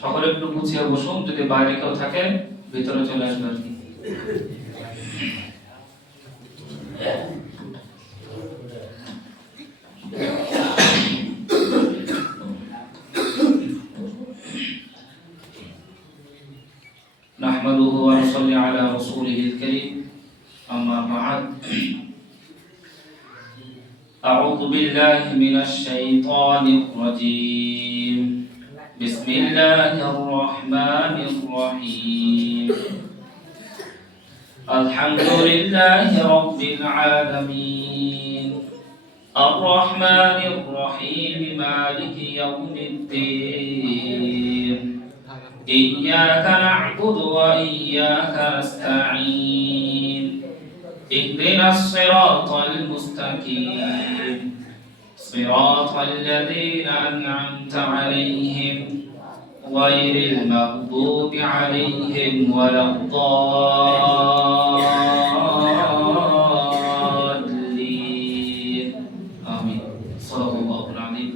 সকলে একটু গুছিয়ে বসুন, যদি বাইরে কেউ থাকে ভিতরে চলে আসবে আর কি। نحمده ونصلي على رسوله الكريم أما بعد أعوذ بالله من الشيطان الرجيم بسم الله الرحمن الرحيم الحمد لله رب العالمين الرحمن الرحيم مالك يوم الدين إياك نعبد وإياك نستعين اهدنا الصراط المستقيم صراط الذين أنعمت عليهم غير المغضوب عليهم ولا الضالين آمين صدق الله العظيم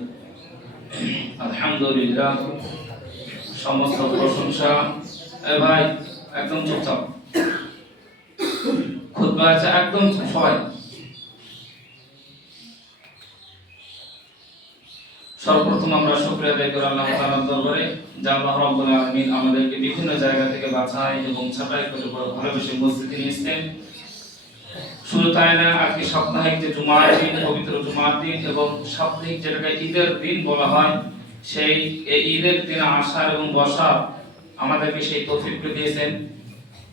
الحمد لله সমস্ত প্রশংসা। ভাই একদম চুপচাপ, খুতবা আছে একদম সবাই। সর্বপ্রথম আমরা শুকরিয়া আদায় করি আল্লাহ তাআলার দরবারে, যে আল্লাহ রাব্বুল আলামিন আমাদেরকে বিভিন্ন জায়গা থেকে বাছাই এবং ছাঁটাই করে ভালোবেসে মসজিদে নিয়ে এসেছেন। শুধু তাই না, আজকে সাপ্তাহিক যে জুমার দিন, পবিত্র জুমার দিন এবং সাপ্তাহিক যেটাকে ঈদের দিন বলা হয়, সেই ঈদের দিনে আসার এবং বসার আমাদেরকে সেই তৌফিক দিয়েছেন।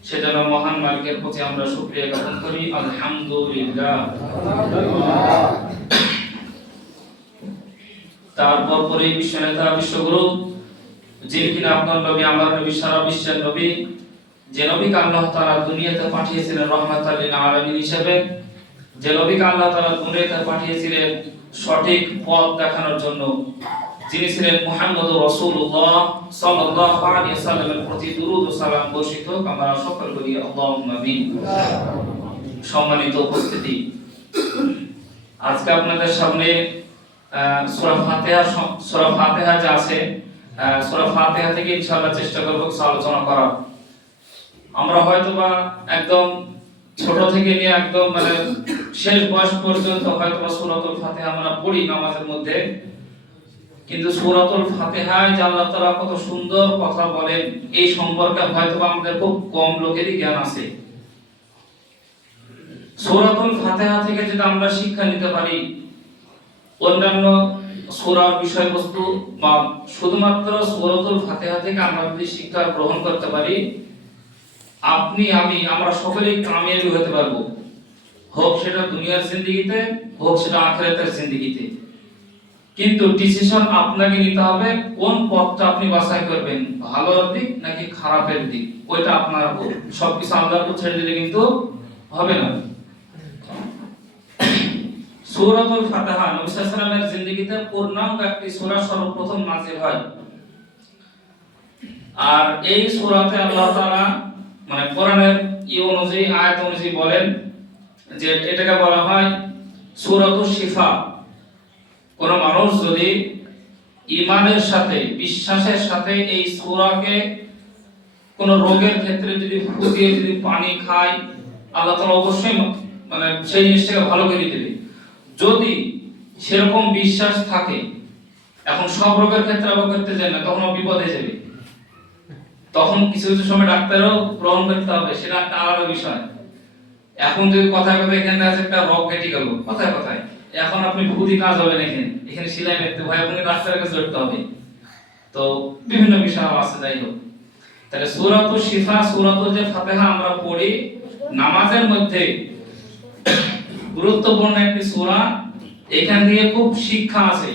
সেজন্য মহান মালিকের প্রতি আমরা শুকরিয়া জ্ঞাপন করি, আলহামদুলিল্লাহ। তারপর পরে বিশ্বনেতা বিশ্বগুরু, যিনি কিনা আপনার নবী, আমার নবী, সারা বিশ্বের নবী, যে নবীকে আল্লাহ তাআলা দুনিয়াতে পাঠিয়েছিলেন রাহমাতাল লিল আলামিন হিসেবে, যে নবীকে আল্লাহ তাআলা দুনিয়াতে পাঠিয়েছিলেন সঠিক পথ দেখানোর জন্য, যিনি ছিলেন মুহাম্মদুর রাসূলুল্লাহ সাল্লাল্লাহু আলাইহি ওয়াসাল্লামের প্রতি দরুদ ও সালাম বর্ষিত হোক। আমরা সকল বলি আল্লাহুম্মা আমিন। সম্মানিত উপস্থিতি, আজকে আপনাদের সামনে সূরা ফাতিহা যা আছে, সূরা ফাতিহা থেকে ইনশাআল্লাহ চেষ্টা করব কিছু আলোচনা করার। আমরা হয়তোবা একদম ছোট থেকে নিয়ে একদম মানে শেষ বয়স পর্যন্ত হয়তোবা সূরাতুল ফাতিহা আমরা পড়ি নামাজের মধ্যে, কিন্তু সূরাতুল ফাতিহায় যে আল্লাহ তাআলা কত সুন্দর কথা বলেন এই সম্পর্কে হয়তোবা আমাদের খুব কম লোকেরই জ্ঞান আছে। সূরাতুল ফাতিহা থেকে যদি আমরা শিক্ষা নিতে পারি, অন্যান্য সূরার বিষয়বস্তু বা শুধুমাত্র সূরাতুল ফাতিহা থেকে আমরা যদি শিক্ষা গ্রহণ করতে পারি, আপনি আমি আমরা সকলেই কামিয়াবি হতে পারবো, হোক সেটা দুনিয়ার জিন্দেগিতে, হোক সেটা আখিরাতের জিন্দেগিতে। কিন্তু ডিসিশন আপনাকে নিতে হবে, কোন পথটা আপনি বাছাই করবেন, ভালোর দিক নাকি খারাপের দিক, ওইটা আপনার উপর। সবকিছু আল্লাহর উপর ছেড়ে দিলে কিন্তু হবে না। সূরাতুল ফাতিহা নবী সাল্লাল্লাহু আলাইহি ওয়াসাল্লামের জিন্দেগিতে পূর্ণাঙ্গ একটি সূরা সর্বপ্রথম নাযিল হয়। আর এই সূরাতে আল্লাহ তাআলা মানে কোরআনের অনুযায়ী, আয়াত অনুযায়ী বলেন যে এটাকে বলা হয় সূরাতুশ শিফা। কোন মানুষ যদি ঈমানের সাথে, বিশ্বাসের সাথে এই সূরাকে কোন রোগের ক্ষেত্রে যদি ফু দিয়ে যদি পানি খায়, আল্লাহ তাআলা অবশ্যই মানে সেই জিনিসটাকে ভালো করে দেবে, যদি সেরকম বিশ্বাস থাকে। এখন সব রোগের ক্ষেত্রে আবার করতে যায় না, তখন বিপদে যাবে, তখন কিছু কিছু সময় ডাক্তারও গ্রহণ করতে হবে, সেটা একটা আলাদা বিষয়। এখন যদি কথায় কথায় এখানে আছে একটা রোগ কেটে গেল কথায় কথায়, এখন আপনি ভূতি কাজ হবে না, এখানে সেলাই করতে হয়, আপনাকে ডাক্তারের কাছে যেতে হবে, তো বিভিন্ন বিষয় আছে। যাই হোক, তাহলে সূরাতুশ শিফা, সূরাতুল যে ফাতিহা আমরা পড়ি নামাজের মধ্যে, গুরুত্বপূর্ণ একটি সূরা। এখান থেকে খুব শিক্ষা আছে।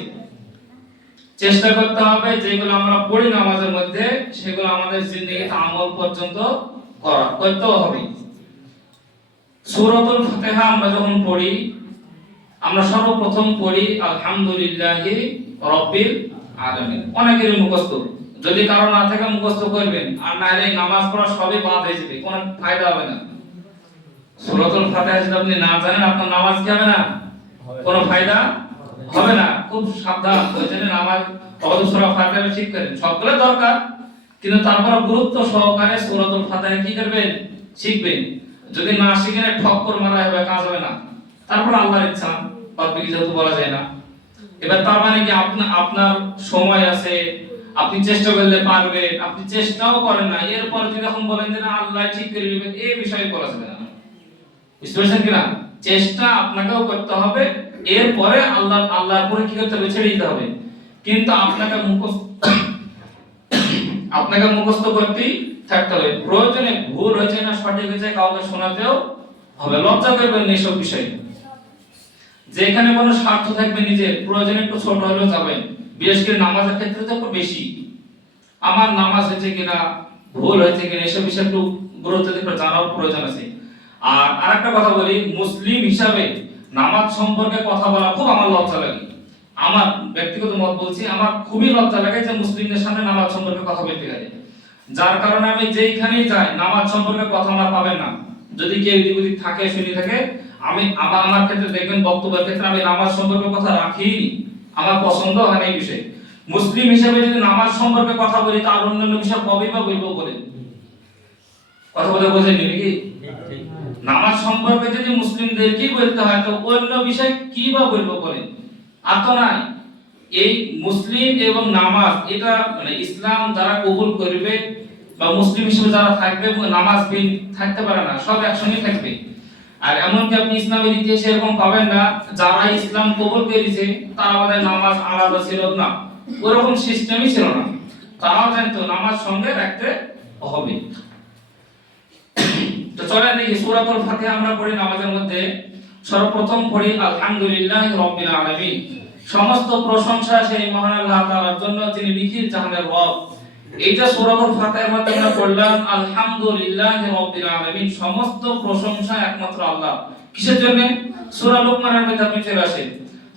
চেষ্টা করতে হবে যেগুলো আমরা পড়ি নামাজের মধ্যে সেগুলো আমাদের জিন্দেগিতে আমল পর্যন্ত করতে হবে। সূরাতুল ফাতিহা আমরা যখন পড়ি, আমরা সর্বপ্রথম পড়ি আলহামদুলিল্লাহি রাব্বিল আলামিন। অনেকেরই মুখস্থ, যদি কারো না থাকে মুখস্থ করবেন, আর না হলে নামাজ পড়া সবই বাদ হয়ে যাবে, কোনো ফায়দা হবে না। সূরাতুল ফাতিহা যদি আপনি না জানেন, আপনার নামাজ কি হবে না, কোনো ফায়দা হবে না, খুব সাবধান। ওই জন্য নামাজ অবশ্য সূরা ফাতিহা ঠিক করেন, সবগুলো দরকার, কিন্তু তারপর গুরুত্ব সহকারে সূরাতুল ফাতিহা কি করবেন, শিখবেন। যদি না শিখেন ঠক্কর মারা হবে, কাজ হবে না। তারপর আল্লাহর ইচ্ছা, বাকি যেহেতু বলা যায় না। এবার তার মানে কি আপনার সময় আছে, আপনি চেষ্টা করলে পারবেন, আপনি চেষ্টাও করেন না, এরপর যদি এখন বলেন যে না আল্লাহ ঠিক করে নেবেন, এই বিষয়ে বলা যাবে না। বুঝতে পারছেন কিনা? চেষ্টা আপনাকেও করতে হবে, এরপরে আল্লাহর পরে কি করতে হবে, ছেড়ে দিতে হবে। কিন্তু আপনাকে মুখস্থ করতেই থাকতে হবে। প্রয়োজনে ভুল হয়েছে না সঠিক হয়েছে কাউকে শোনাতেও হবে, লজ্জা করবেন না এসব বিষয়ে। যেখানে কোনো স্বার্থ থাকবে নিজের, প্রয়োজনে একটু ছোট হলেও যাবেন। বিশেষ করে নামাজের ক্ষেত্রে তো একটু বেশি, আমার নামাজ হয়েছে কিনা, ভুল হয়েছে কিনা, এসব বিষয়ে একটু গুরুত্ব দিয়ে জানার প্রয়োজন আছে। আর আরেকটা কথা বলি, মুসলিম হিসাবে নামাজ সম্পর্কে কথা বলা খুব আমার লজ্জা লাগে। আমার ব্যক্তিগত মত বলছি, আমার খুবই লজ্জা লাগে যে মুসলিমদের সামনে নামাজ সম্পর্কে কথা বলতে গেলে। যার কারণে আমি যেইখানেই যাই নামাজ সম্পর্কে কথা আমার পাবেন না। যদি কেউ এদিক ওদিক থাকে, শুনে থাকে, আমি আমার ক্ষেত্রে দেখবেন বক্তব্যের ক্ষেত্রে আমি নামাজ সম্পর্কে কথা রাখিই, আমার পছন্দ হয় না এই বিষয়ে। মুসলিম হিসেবে যদি নামাজ সম্পর্কে কথা বলি, তার অন্যান্য বিষয় কবেই বা বলবো বলে কথা বলে বোঝেননি নাকি? নামাজ সম্পর্কে যদি মুসলিমদেরকেই বলতে হয়, তো অন্য বিষয় কি বা বলবো বলেন? আর তো নাই। এই মুসলিম এবং নামাজ, এটা মানে ইসলাম যারা কবুল করবে বা মুসলিম হিসেবে যারা থাকবে, নামাজ বিন থাকতে পারে না, সব একসঙ্গে থাকবে। আর এমনকি আপনি ইসলামের ইতিহাসে এরকম পাবেন না যারা ইসলাম কবুল করেছে তারা আমাদের নামাজ আলাদা ছিল না, ওরকম সিস্টেমই ছিল না। তারাও জানতো নামাজ সঙ্গে রাখতে হবে। তো চলেন দেখি সূরাতুল ফাতিহা আমরা পড়ি নামাজের মধ্যে। সর্বপ্রথম পড়ি আলহামদুলিল্লাহি রাব্বিল আলামিন। সমস্ত প্রশংসা সেই মহান আল্লাহ তাআলার জন্য, যিনি নিখিল জাহানের রব। এইটা সূরাতুল ফাতিহার মধ্যে আমরা পড়লাম আলহামদুলিল্লাহি রাব্বিল আলামিন, সমস্ত প্রশংসা একমাত্র আল্লাহ। কিসের জন্য? সূরা লুকমানের মধ্যে আপনি চলে আসেন,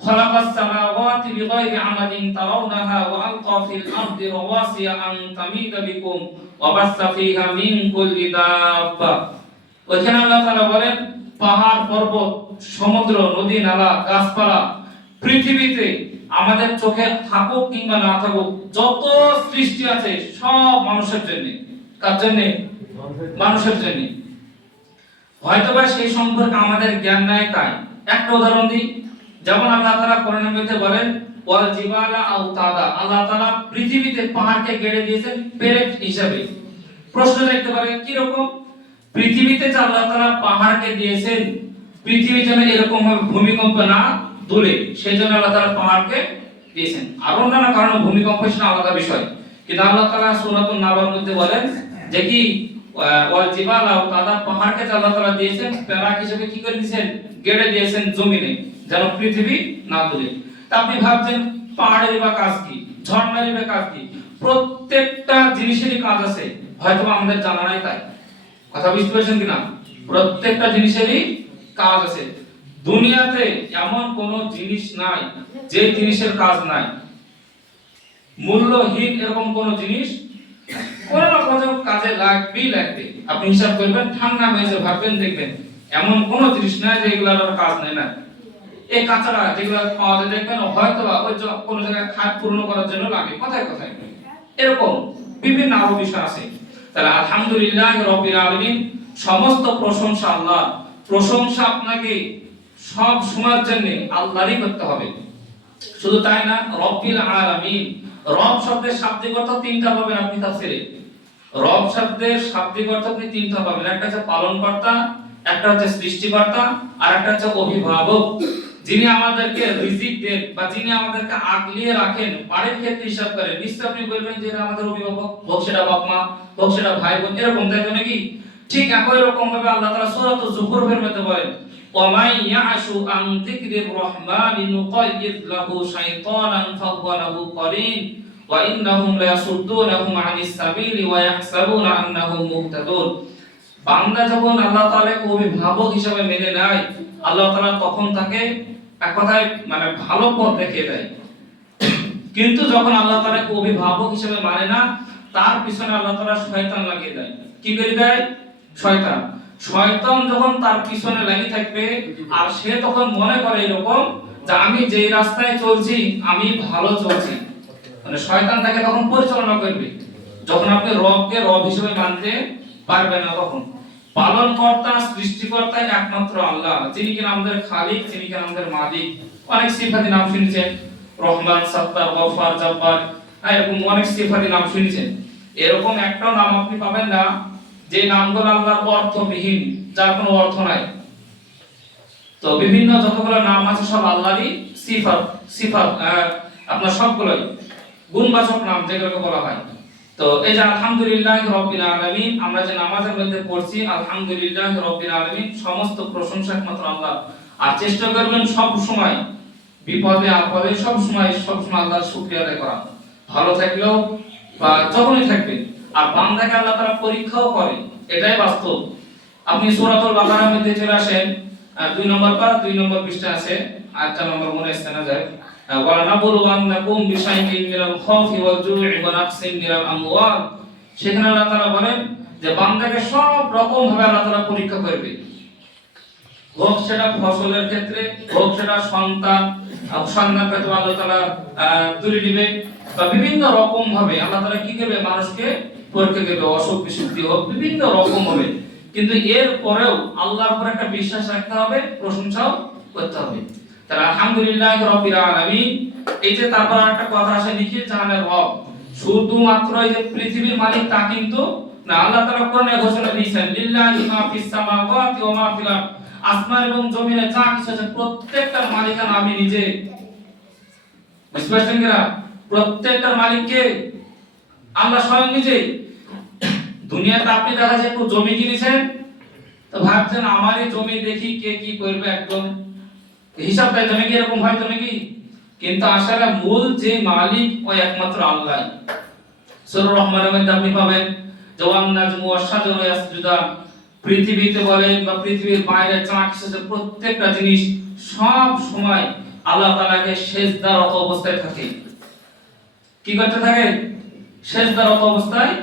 খালাকাস সামাওয়াতি বিগাইরি আমাদিন তারাউনাহা ওয়া আলকা ফিল আরদি রাওয়াসিয়া আন তামিদা বিকুম ওয়া বাসসা ফিহা মিন কুল্লি দাব্বা। ওখানে আল্লাহ তাআলা বলেন পাহাড়, পর্বত, সমুদ্র, নদী, নালা, গাছপালা, পৃথিবীতে আমাদের চোখে থাকুক কিংবা না থাকুক যত সৃষ্টি আছে সব মানুষের জন্য। কার জন্য? মানুষের জন্য। হয়তোবা সেই সম্পর্কে আমাদের জ্ঞান নাই, তাই একটা উদাহরণ দিই। যেমন আল্লাহ তাআলা কোরআনের মধ্যে বলেন ওয়াল জিবালা আওতাদা, আল্লাহ তাআলা পৃথিবীতে পাহাড়কে গেড়ে দিয়েছেন পেরেক হিসাবে। প্রশ্ন দেখতে পারে কি রকম? পৃথিবীতে যে আল্লাহ তাআলা পাহাড়কে দিয়েছেন, পৃথিবী যেন এরকম ভাবে ভূমিকম্প না দুলে, সেজন্য আল্লাহ তাআলা পাহাড়কে দিয়েছেন। আর অন্যান্য কারণে ভূমিকম্প সেটা আলাদা বিষয়। কিন্তু আল্লাহ তাআলা সূরাতুন নাবার মধ্যে বলেন যে কি ওয়াল জিবালা আওতাদা, পাহাড়কে যে আল্লাহ তাআলা দিয়েছেন পেরেক হিসেবে কি করে দিয়েছেন, গেড়ে দিয়েছেন জমিনে, যেন পৃথিবী না দুলে। তা আপনি ভাবছেন পাহাড়ের বা কাজ কি, ঝর্ণার বা কাজ কি? প্রত্যেকটা জিনিসেরই কাজ আছে, হয়তো আমাদের জানা নাই, তাই কথা বুঝতে পারছেন কিনা? প্রত্যেকটা জিনিসেরই কাজ আছে। দুনিয়াতে এমন কোন জিনিস নাই যে জিনিসের কাজ নাই। মূল্যহীন এরকম কোন জিনিস কোন না কোন কাজে লাগবে। আপনি হিসাব করবেন, ঠান্ডা মেজে ভাববেন, দেখবেন এমন কোন জিনিস নাই যেগুলোর কাজ নেই না। এই কাঁচারা যেগুলো পাওয়া যায় দেখবেন হয়তো ওই কোন জায়গায় খাদ পূর্ণ করার জন্য লাগে, কোথায় কোথায় এরকম বিভিন্ন আরো বিষয় আছে। তাহলে আলহামদুলিল্লাহি রাব্বিল আলামিন, সমস্ত প্রশংসা আল্লাহ। প্রশংসা আপনাকে সব সময়ের জন্য আল্লাহরই করতে হবে। শুধু তাই না, রাব্বিল আলামিন, রব শব্দের শাব্দিক অর্থ তিনটা পাবেন আপনি তাফসীরে। রব শব্দের শাব্দিক অর্থ আপনি তিনটা পাবেন, একটা হচ্ছে পালনকর্তা, একটা হচ্ছে সৃষ্টিকর্তা, আর একটা হচ্ছে অভিভাবক। যিনি আমাদেরকে রিজিক দেন বা যিনি আমাদেরকে আগলিয়ে রাখেন, বাড়ির ক্ষেত্রে হিসাব করেন, নিশ্চয় আপনি বলবেন যে এটা আমাদের অভিভাবক, হোক সেটা বাপ মা, হোক সেটা ভাই বোন, এরকম তাই তো নাকি? ঠিক একই রকম ভাবে আল্লাহ তাআলা সূরাতুজ যুখরুফের মধ্যে বলেন ওয়া মান ইয়াশু আন যিকরির রহমানি নুকাইয়িদ লাহু শাইতানান ফাহুয়া লাহু করিন ওয়া ইন্নাহুম লায়াসুদ্দুনাহুম আনিস সাবিলি ওয়া ইয়াহসাবুনা আন্নাহুম মুহতাদুন। বান্দা যখন আল্লাহ তাআলাকে অভিভাবক হিসেবে মেনে নেয়, আল্লাহ তাআলা তখন তাকে এক কথায় মানে ভালো পথ দেখিয়ে দেয়। কিন্তু যখন আল্লাহ তাআলাকে অভিভাবক হিসেবে মানে না, তার পিছনে আল্লাহ তাআলা শয়তান লাগিয়ে দেয়। কি করে দেয়? শয়তান। শয়তান যখন তার পিছনে লাগিয়ে থাকবে আর সে তখন মনে করে এরকম যে আমি যেই রাস্তায় চলছি আমি ভালো চলছি, মানে শয়তান তাকে তখন পরিচালনা করবে। যখন আপনি রবকে রব হিসেবে মানতে পারবেন না, তখন পালনকর্তা সৃষ্টিকর্তা একমাত্র আল্লাহ, যিনি কিনা আমাদের খালিক, যিনি কিনা আমাদের মালিক। অনেক সিফাতি নাম শুনেছেন, রহমান, সাত্তার, গফফার, জব্বার, এরকম অনেক সিফাতি নাম শুনেছেন। এরকম একটাও নাম আপনি পাবেন না যে নামগুলো আল্লাহর অর্থবিহীন, যার কোনো অর্থ নাই। তো বিভিন্ন যতগুলো নাম আছে সব আল্লাহরই সিফাত, সিফাত আপনার সবগুলোই গুণবাচক নাম যেগুলোকে বলা হয়। তো এই যে আলহামদুলিল্লাহি রাব্বিল আলামিন, আমরা যে নামাজের মধ্যে পড়ছি আলহামদুলিল্লাহি রাব্বিল আলামিন, সমস্ত প্রশংসা একমাত্র আল্লাহ। আর চেষ্টা করবেন সব সময় বিপদে আপদে সব সময় আল্লাহর শুকরিয়া আদায় করা, ভালো থাকলেও বা যখনই থাকবেন। আর বান্দাকে আল্লাহ তাআলা পরীক্ষাও করে, এটাই বাস্তব। আপনি সূরাতুল বাকারার মধ্যে চলে আসেন, 2 নম্বর পা 2 নম্বর পৃষ্ঠা আছে, আয়াতটা নম্বর মনে আসছে না, যায় ওয়ালা নাবলুওয়ান্নাকুম বিশাইইন মিনাল খাউফি ওয়াল জু'i ওয়া নাকসিন মিনাল আমওয়াল। সেখানে আল্লাহ তাআলা বলেন যে বান্দাকে সব রকম ভাবে আল্লাহ তাআলা পরীক্ষা করবে, হোক সেটা ফসলের ক্ষেত্রে, হোক সেটা সন্তান পেতে আল্লাহ তাআলা তুলে দিবে, বা বিভিন্ন রকম ভাবে আল্লাহ তাআলা কি করবে, মানুষকে পরীক্ষা করবে, অসুখ বিসুখি হোক বিভিন্ন রকম হবে। কিন্তু এর পরেও আল্লাহর উপর একটা বিশ্বাস রাখতে হবে, প্রশংসাও করতে হবে। তাহলে আলহামদুলিল্লাহি রাব্বিল আলামিন, এই যে তারপর একটা কথা আসে নিখিল জাহানের রব, শুধুমাত্র এই যে পৃথিবীর মালিক তা কিন্তু না। আল্লাহ তাআলা কোরআনে ঘোষণা দিয়েছেন লিল্লাহি মা ফিস সামাওয়াতি ওয়া মা ফিল আরদ, আসমান এবং জমিনে যা কিছু আছে প্রত্যেকটার মালিকানা আমি নিজে। বুঝতে পারছেন কিনা? প্রত্যেকটার মালিক কে? আল্লাহ স্বয়ং নিজে। দুনিয়াতে আপনি দেখা যায় একটু জমি কিনেছেন তো ভাবছেন আমারই জমি দেখি কে কি করবে, একদম হিসাব তাই জমি কি এরকম হয় তো নাকি? কিন্তু আসলে মূল যে মালিক ওই একমাত্র আল্লাহ। সূরা রহমানের মধ্যে আপনি পাবেন জওয়ান নাজমু ওয়াশাজারু ইয়াসজুদান, পৃথিবীতে বলেন বা পৃথিবীর বাইরে যা কিছু আছে প্রত্যেকটা জিনিস সব সময় আল্লাহ তাআলাকে সিজদারত অবস্থায় থাকে। কি করতে থাকে? সিজদারত অবস্থায়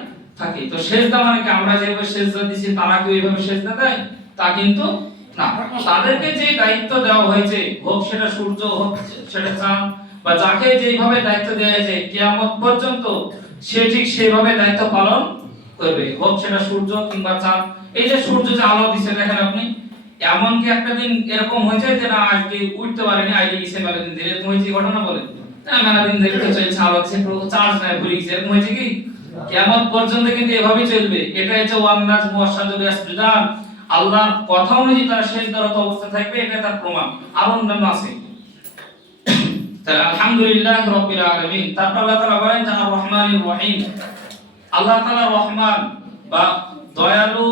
থাকে। তো সিজদা মানে কি আমরা যেভাবে সিজদা দিছি তারা কি ওইভাবে সিজদা দেয়? তা কিন্তু না। তাদেরকে যে দায়িত্ব দেওয়া হয়েছে, হোক সেটা সূর্য, হোক সেটা চাঁদ, বা যাকে যেভাবে দায়িত্ব দেওয়া হয়েছে কিয়ামত পর্যন্ত সে ঠিক সেইভাবে দায়িত্ব পালন করবে, হোক সেটা সূর্য কিংবা চাঁদ। এই যে সূর্য যে আলো দিছে দেখেন আপনি, এমন কি একটা দিন এরকম হয়েছে যে না আজকে উঠতে পারেনি, আইডি গেছে মেলা দিন ধরে, এরকম হয়েছে ঘটনা বলে? না, মেলা দিন ধরে তো চলছে, আলো দিছে, চার্জ নাই, ভুলে গেছে, এরকম হয়েছে কি? কিয়ামত পর্যন্ত কিন্তু এভাবেই চলবে। এটা হচ্ছে ওয়ান নাজমু ওয়াশাজারু ইয়াসজুদান, আল্লাহর কথা অনুযায়ী তারা সিজদারত অবস্থা থাকবে, এটা তার প্রমাণ। আর অন্যান্য আছে। তাহলে আলহামদুলিল্লাহি রাব্বিল আলামিন। তারপর আল্লাহ তাআলা বলেন যে আর রহমানির রহিম, আল্লাহ তাআলা রহমান বা দয়ালু,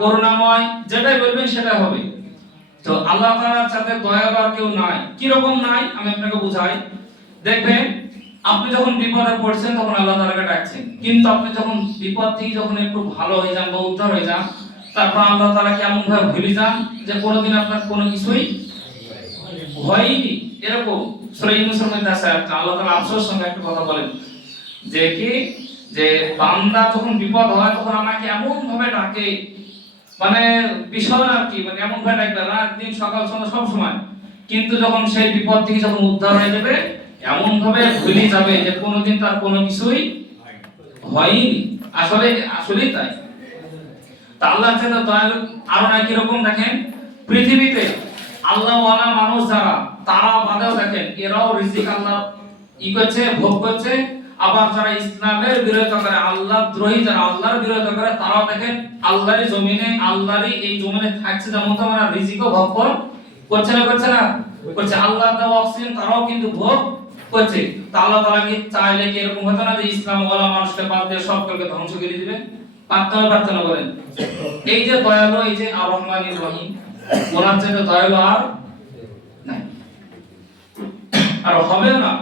করুণাময়, যেটাই বলবেন সেটা হবে। তো আল্লাহ তাআলার সাথে দয়ালু আর কেউ নাই। কি রকম নাই আমি আপনাকে বুঝাই। দেখবেন আপনি যখন বিপদে পড়ছেন তখন আল্লাহ তাআলাকে ডাকছেন, কিন্তু আপনি যখন বিপদ থেকে যখন একটু ভালো হয়ে যান বা উদ্ধার হয়ে যান, তারপর আল্লাহ তাআলা কেমন ভাবে ভুলে যান যে কোনোদিন আপনার কোনো কিছুই হয়নি। এরকম সূরা ইউনূসের মধ্যে আছে, আল্লাহ তাআলা আফসোস সঙ্গে একটা কথা বলেন যে কি, যে বান্দা যখন বিপদ হয় তখন আমাকে এমন ভাবে ডাকে, মানে বিষয় আর কি, মানে এমন ভাবে ডাকবে রাত দিন সকাল সন্ধ্যা সব সময়, কিন্তু যখন সেই বিপদ থেকে যখন উদ্ধার হয়ে যাবে এমন ভাবে ভুলে যাবে যে কোনোদিন তার কোনো কিছুই হয়নি। আসলেই তাই। তা আল্লাহ যেন দয়ালু আরো না কিরকম দেখেন, পৃথিবীতে আল্লাহ ওয়ালা মানুষ যারা, তারা বাদেও দেখেন এরাও রিজিক আল্লাহ করছে, ভোগ করছে। আবার যারা ইসলামের বিরোধিতা করে, আল্লাহ দ্রোহী যারা আল্লাহর বিরোধিতা করে, তারাও দেখেন আল্লাহরই জমিনে, আল্লাহরই এই জমিনে থাকছে, যেমন তারা রিজিকও ভোগ করছে না, করছে না, করছে। আল্লাহ দেওয়া অক্সিজেন তারাও কিন্তু ভোগ করছে। তা আল্লাহ তাআলা কি চাইলে কি এরকম হতো না যে ইসলাম ওয়ালা মানুষকে বাদ দিয়ে সবকে ধ্বংস করে দিবে? প্রার্থনা করেন। এই যে দয়ালু, এই যে আর রহমানির রহিম, ওনার চেয়ে দয়ালু আর নাই, আর হবেও না।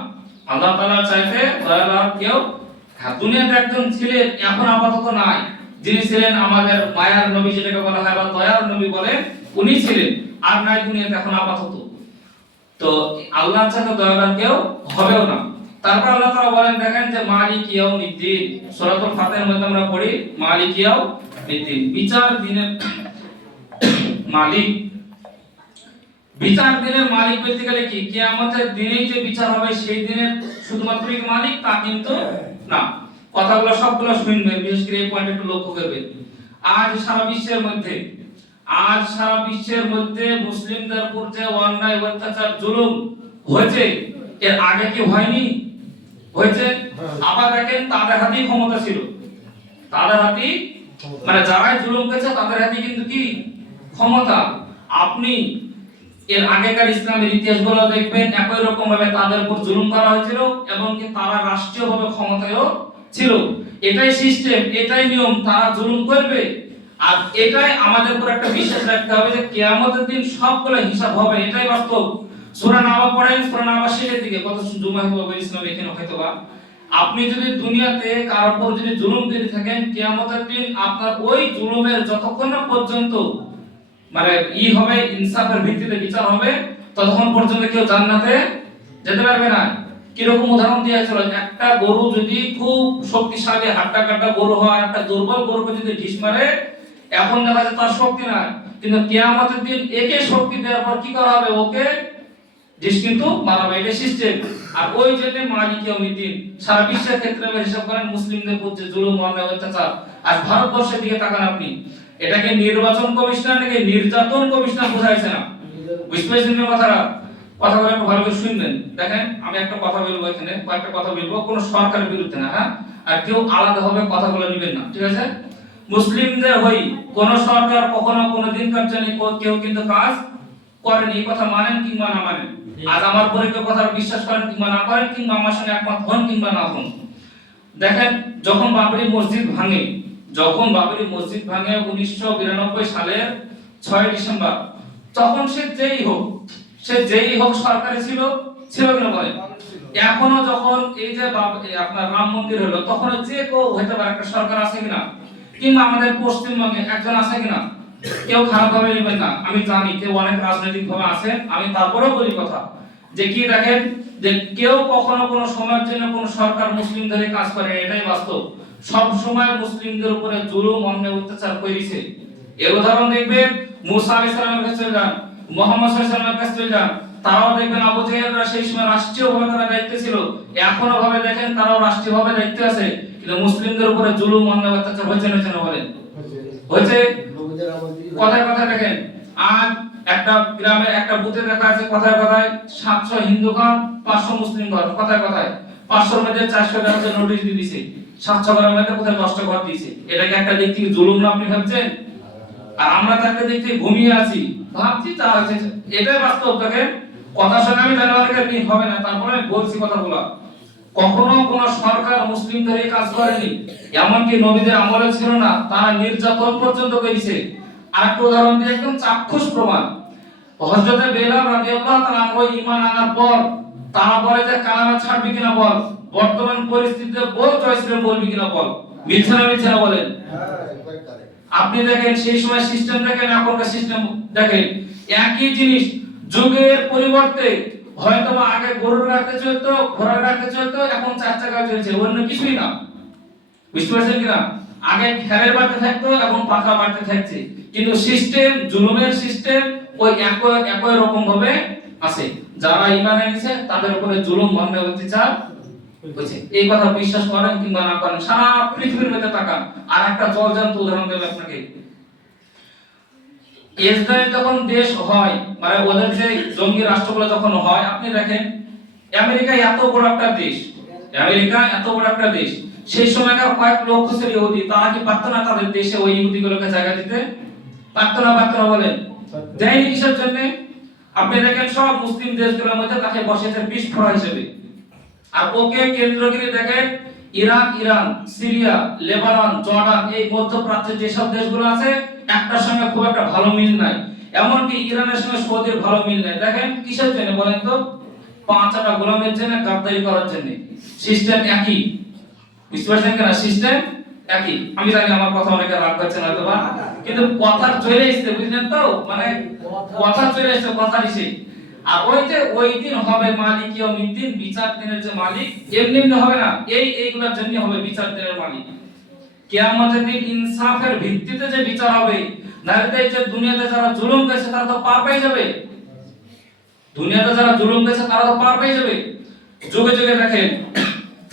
আল্লাহ তাআলা চাইতে দয়ালু আর কেউ, হ্যাঁ দুনিয়াতে একজন ছিলেন, এখন আপাতত নাই, যিনি ছিলেন আমাদের মায়ার নবী, যেটাকে বলা হয় বা দয়ার নবী বলে, উনি ছিলেন, আর নাই দুনিয়াতে এখন আপাতত। তো আল্লাহ চাইতে দয়ালু আর কেউ হবেও না। তারপর আল্লাহ তাআলা বলেন দেখেন যে মালিক ইয়াউমিদ্দিন, সূরাতুল ফাতিহার মধ্যে আমরা পড়ি মালিক ইয়াউমিদ্দিন, বিচার দিনের মালিক। বিচার দিনের মালিক বলতে গেলে কি কিয়ামতের দিনেই যে বিচার হবে সেই দিনের শুধুমাত্র কি মালিক তা কিন্তু না। কথাগুলো সবগুলো শুনবেন, বিশেষ করে এই পয়েন্ট একটু লক্ষ্য করবেন। আজ সারা বিশ্বের মধ্যে মুসলিমদের উপর যে অন্যায় অত্যাচার জুলুম হয়েছে, এর আগে কি হয়নি? হয়েছে। আবার দেখেন তাদের হাতেই ক্ষমতা ছিল, তাদের হাতেই, মানে যারাই জুলুম করেছে তাদের হাতে কিন্তু কি ক্ষমতা। আপনি এর আগেকার ইসলামের ইতিহাসগুলো দেখবেন একই রকম ভাবে তাদের উপর জুলুম করা হয়েছিল এবং কি তারা রাষ্ট্রীয়ভাবে ক্ষমতায়ও ছিল। এটাই সিস্টেম, এটাই নিয়ম, তারা জুলুম করবে। আর এটাই আমাদের উপর একটা বিশ্বাস রাখতে হবে যে কিয়ামতের দিন সবগুলো হিসাব হবে, এটাই বাস্তব। সূরা নাবা পড়েন, সূরা নাবা শেষের দিকে কত জুমা হবে ইসলাম এখানে হয়তোবা আপনি যদি দুনিয়াতে কার উপর যদি জুলুম করে থাকেন, কিয়ামতের দিন আপনার ওই জুলুমের যতক্ষণ না পর্যন্ত মানে হবে ইনসাফের ভিত্তিতে বিচার হবে, ততক্ষণ পর্যন্ত কেউ জান্নাতে যেতে পারবে না। কিরকম উদাহরণ দিয়েছিল, একটা গরু যদি খুব শক্তিশালী হাড্ডা কাটা গরু হয়, একটা দুর্বল গরুকে যদি ঢিস মারে, এখন দেখা যায় তার শক্তি নাই, কিন্তু কিয়ামতের দিন একে শক্তি দেওয়ার পর কি করা হবে, ওকে ঢিস কিন্তু মারাবে, এটা সিস্টেম। আর ওই জন্য মালিক ইয়াউমিদ্দিন সারা বিশ্বের ক্ষেত্রে হিসাব করেন মুসলিমদের উপর যে জুলুম অন্যায় অত্যাচার। আর ভারতবর্ষের দিকে তাকান আপনি, এটাকে নির্বাচন কমিশনার নাকি নির্যাতন কমিশনার বোঝাইছে না? বুঝতে পেরেছেন কথাটা? কথাগুলো একটু ভালো করে শুনবেন। দেখেন আমি একটা কথা বলবো, এখানে কয়েকটা কথা বলবো, কোন সরকারের বিরুদ্ধে না, হ্যাঁ? আর কেউ আলাদাভাবে কথাগুলো নেবেন না, ঠিক আছে? মুসলিমদের হই কোন সরকার কখনো কোনোদিন জন্য কেউ কিন্তু কাজ করেনি, এই কথা মানেন কিংবা না মানেন। আজ আমার পরে কেউ কথা বিশ্বাস করেন কিংবা না করেন, কিংবা আমার সঙ্গে একমত হন কিংবা না হন, দেখেন যখন বাবরি মসজিদ ভাঙে, 1992 সালের 6 ডিসেম্বর, তখন সে যেই হোক সরকারে ছিল কিনা বলেন? এখনো যখন এই যে আপনার রাম মন্দির হলো, তখন যে কেউ হতে পারে একটা সরকার আছে কিনা, কিংবা আমাদের পশ্চিমবঙ্গে একজন আছে কিনা? কেউ খারাপ ভাবে নেবেন না, আমি জানি কেউ অনেক রাজনৈতিক ভাবে আছে, আমি তারপরেও বলি কথা যে কি দেখেন যে কেউ কখনো কোনো সময়ের জন্য কোন সরকার মুসলিমদের কাজ করে, এটাই বাস্তব। সব সময় মুসলিমদের উপরে জুলুম অন্যায় অত্যাচার করেছে। এর উদাহরণ দেখবেন মুসা আলাইহিস সালামের কাছে যান, মুহাম্মদ সাল্লাল্লাহু আলাইহি ওয়াসাল্লামের কাছে যান, তারাও দেখবেন আবু জাহেলরা সেই সময় রাষ্ট্রীয়ভাবে তারা দায়িত্বে ছিল, এখনো ভাবে দেখেন তারাও রাষ্ট্রীয়ভাবে দায়িত্বে আছে, কিন্তু মুসলিমদের উপরে জুলুম অন্যায় অত্যাচার হয়েছে না বলেন? হয়েছে। কথায় দেখেন আজ একটা গ্রামে একটা বুথে দেখা আছে কথায় 700 হিন্দু ঘর 500 মুসলিম ঘর, কথায় 500 মধ্যে 400 টাকা নোটিশ দিয়ে দিয়েছে, 700 ঘরের মধ্যে কোথায় 10টা ঘর দিয়েছে। এটাকে একটা দিক থেকে জুলুম না আপনি ভাবছেন? আর আমরা তাকে দিক থেকে ঘুমিয়ে আছি, ভাবছি তা আছে, এটাই বাস্তব। দেখেন কথা শুনে আমি জানি অনেকের মিল হবে না, তারপরে বলছি কথাগুলো। কখনো কোন সরকার মুসলিমদের এই কাজ করেনি, এমনকি নবীদের আমলে ছিল না, তারা নির্যাতন পর্যন্ত করেছে। আরেকটা উদাহরণ দিয়ে একদম চাক্ষুষ প্রমাণ, হযরত বেলাল রাদিয়াল্লাহু তাআলা ওই ঈমান আনার পর তারা বলে যে কালেমা ছাড়বি কিনা বল, বর্তমান পরিস্থিতিতে বল জয়শ্রীরাম বলবি কিনা বল, মিথ্যা না বলেন? আপনি দেখেন সেই সময় সিস্টেম দেখেন, এখনকার সিস্টেম দেখেন, একই জিনিস যুগের পরিবর্তে হয়তো আগে গরুর গাড়িতে চলতো, ঘোড়ার গাড়িতে চলতো, এখন 4 চাকায় চলছে, অন্য কিছুই না। বুঝতে পারছেন কিনা? আগে খেরের বাড়িতে থাকতো, এখন পাকা বাড়িতে থাকছে, কিন্তু সিস্টেম জুলুমের সিস্টেম ওই একই রকম ভাবে আছে। যারা ঈমান এনেছে তাদের উপরে জুলুম অন্যায় অত্যাচার হয়েছে। এই কথা বিশ্বাস করেন কিংবা না করেন, সারা পৃথিবীর মধ্যে তাকান। আর একটা জলজান্ত উদাহরণ দেব আপনাকে। ইসরায়েল যখন দেশ হয়, মানে ওদের যে জঙ্গি রাষ্ট্রগুলো যখন হয়, আপনি দেখেন আমেরিকা এত বড় একটা দেশ, সেই সময়কার কয়েক লক্ষ ছিল ইহুদি, তারা কি পারতো না তাদের দেশে ওই ইহুদিগুলোকে জায়গা দিতে? পারতো না বলেন? দেয়নি কিসের জন্য? আপনি দেখেন সব মুসলিম দেশগুলোর মধ্যে তাকে বসেছে বিস্ফোরক হিসেবে। আর ওকে কেন্দ্র করে দেখেন ইরান, সিরিয়া, লেবানন, জর্ডান, এই মধ্যপ্রাচ্যের যেসব দেশগুলো আছে একটার সঙ্গে খুব একটা ভালো মিল নাই। এমনকি ইরানের সঙ্গে সৌদির ভালো মিল নাই। দেখেন কিসের জন্য বলেন তো? 5টা গোলামের জন্য, গাদ্দারি করার জন্য। সিস্টেম একই। বুঝতে পারছেন কিনা? সিস্টেম একই। আমি জানি আমার কথা অনেকে রাগ করছেন হয়তো বা, কিন্তু কথা চলে এসেছে, বুঝলেন তো? মানে কথা চলে এসেছে, কথা দিছে। আর ওই দিন হবে মালিক ইয়াউমিদ্দিন, বিচার দিনের যে মালিক, এমনি হবে না, এইগুলোর জন্য হবে বিচার দিনের মালিক। কিয়ামতের দিন ইনসাফের ভিত্তিতে যে বিচার হবে, নারীদের যে দুনিয়াতে যারা জুলুম করেছে তারা তো পার পেয়ে যাবে। দুনিয়াতে যারা জুলুম করেছে তারা তো পার পেয়ে যাবে। যুগে যুগে দেখেন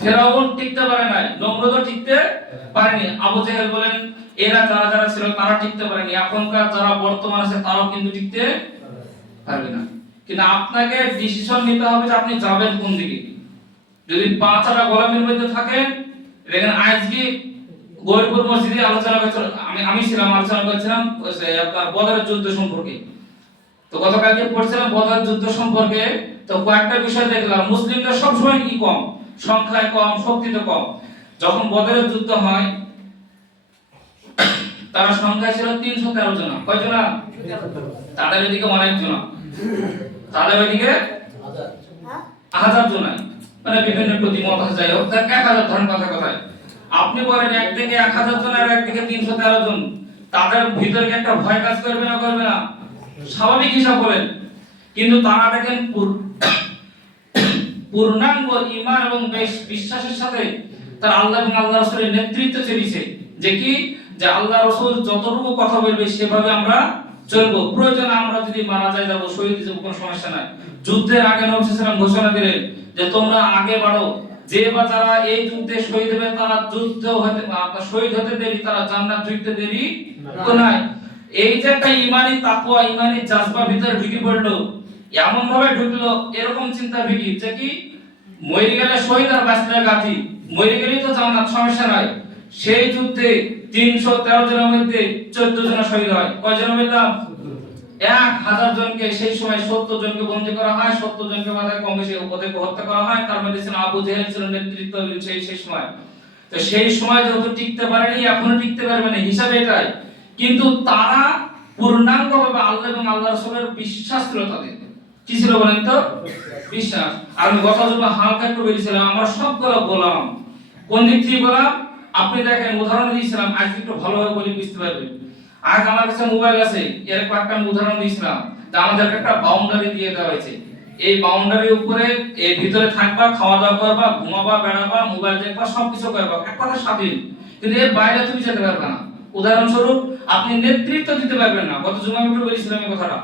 ফেরাউন টিকতে পারে নাই, নমরুদও টিকতে পারেনি, আবু জেহেল বলেন এরা যারা যারা ছিল তারা টিকতে পারেনি, এখনকার যারা বর্তমান আছে তারাও কিন্তু টিকতে পারবে না। কিন্তু আপনাকে ডিসিশন নিতে হবে যে আপনি যাবেন কোন দিকে। যদি পাঁচটা গোলামের মধ্যে থাকেন, দেখেন আজকে গৌরপুর মসজিদে আলোচনা করছিল, আমি ছিলাম, আলোচনা করছিলাম আপনার বদরের যুদ্ধ সম্পর্কে। তো গতকালকে পড়ছিলাম বদরের যুদ্ধ সম্পর্কে। তো কয়েকটা বিষয় দেখলাম, মুসলিমরা সবসময় কি কম, সংখ্যায় কম, শক্তিতে কম। যখন বদরের যুদ্ধ হয় তারা সংখ্যায় ছিল 313 জন। কয় জন? তাদের এদিকে অনেক জন, তাদের ওইদিকে 1000 জন, মানে বিভিন্ন প্রতিমত আছে। যাই হোক, 1000 ধরেন কথা কথায়। আপনি বলেন একদিকে 1000 জন আর একদিকে 313 জন, তাদের ভিতরে কি একটা ভয় কাজ করবে না করবে না? স্বাভাবিক হিসাব বলেন। কিন্তু তারা দেখেন পূর্ণাঙ্গ ঈমান এবং বিশ্বাসের সাথে তার আল্লাহ এবং আল্লাহর রাসূলের নেতৃত্বে চলেছে, যে কি যে আল্লাহ রাসূল যতটুকু কথা বলবে সেভাবে আমরা চলবো। প্রয়োজন আমরা যদি মারা যায় যাব, শহীদ যাব, কোনো সমস্যা নাই। যুদ্ধের আগে নবী সাল্লাল্লাহু আলাইহি ওয়াসাল্লাম ঘোষণা দিলেন যে তোমরা আগে বাড়ো, যে বা যারা এই যুদ্ধে শহীদ হবে তারা যুদ্ধ হতে শহীদ হতে দেরি, তারা জান্নাত ঢুকতে দেরি নাই। এই যে একটা ঈমানি তাকওয়া, ঈমানি জাযবা ভিতরে ঢুকে পড়লো, এমন ভাবে ঢুকলো, এরকম চিন্তা ভিগি যে কি মরে গেলে শহীদ আর বাঁচলে গাজী, মরে গেলেই তো জান্নাত, সমস্যা নাই। সেই যুদ্ধে 313 জনের মধ্যে 14 জন শহীদ হয়। কয়জন বললাম? 1000 জনকে সেই সময় 70 জনকে বন্দী করা হয়, 70 জনকে মাথায় কম বেশি ওদেরকে হত্যা করা হয়। তার মধ্যে ছিল আবু জেহেল ছিল নেতৃত্ব সেই সময়। তো সেই সময় যেহেতু টিকতে পারেনি, এখনো টিকতে পারবে না, হিসাব এটাই। কিন্তু তারা পূর্ণাঙ্গভাবে আল্লাহ এবং আল্লাহর রাসূলের বিশ্বাস ছিল তাদের। কি ছিল বলেন তো? বিশ্বাস। আর আমি কথা যখন হালকা একটু বলেছিলাম, আমরা সবগুলো বললাম, কোন দিক থেকে বললাম? আপনি দেখেন উদাহরণ দিয়েছিলাম, আজ একটু ভালোভাবে বলি বুঝতে পারবেন। আজ আমার কাছে মোবাইল আছে, এর কয়েকটা উদাহরণ দিয়েছিলাম যে আমাদের একটা বাউন্ডারি দিয়ে দেওয়া হয়েছে। এই বাউন্ডারির উপরে এর ভিতরে থাকবা, খাওয়া দাওয়া করবা, ঘুমাবা, বেড়াবা, মোবাইল দেখবা, সবকিছু করবা, এক কথা স্বাধীন। কিন্তু এর বাইরে তুমি যেতে পারবে না। উদাহরণস্বরূপ আপনি নেতৃত্ব দিতে পারবেন না। গত জুমা আমি একটু বলেছিলাম এই কথাটা।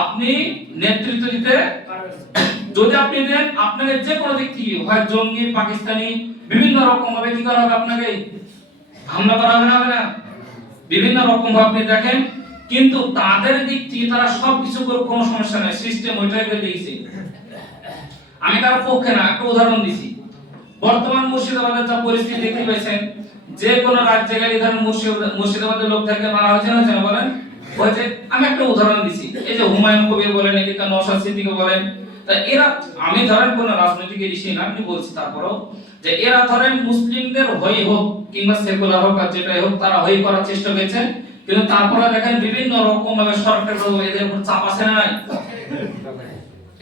আপনি নেতৃত্ব দিতে যদি আপনি দেন, আপনাকে যে কোনো দিক থেকে হয় জঙ্গি, পাকিস্তানি, বিভিন্ন রকম ভাবে কি করা হবে, আপনাকে হামলা করা হবে না? বিভিন্ন রকম ভাবে আপনি দেখেন। কিন্তু তাদের দিক থেকে তারা সবকিছু করে, কোনো সমস্যা নাই, সিস্টেম ওইটাই করে দিয়েছে। আমি কারো পক্ষে না, একটা উদাহরণ দিছি। বর্তমান মুর্শিদাবাদের যা পরিস্থিতি দেখতে পাচ্ছেন, যে কোনো রাজ্যে গেলে ধরেন মুর্শিদাবাদের লোক থেকে মারা হয়েছে না বলেন হয়েছে। আমি একটা উদাহরণ দিছি, এই যে হুমায়ুন কবির বলেন, এদিকে নওশাদ সিদ্দিকী বলেন। তা এরা, আমি ধরেন কোন রাজনৈতিক ঋষি না, আমি বলছি তারপরও যে এরা ধরেন মুসলিমদের হই হোক কিংবা সেকুলার হোক আর যেটাই হোক, তারা হই করার চেষ্টা করেছে। কিন্তু তারপরে দেখেন বিভিন্ন রকম ভাবে সরকার এদের উপর চাপ আছে না নাই?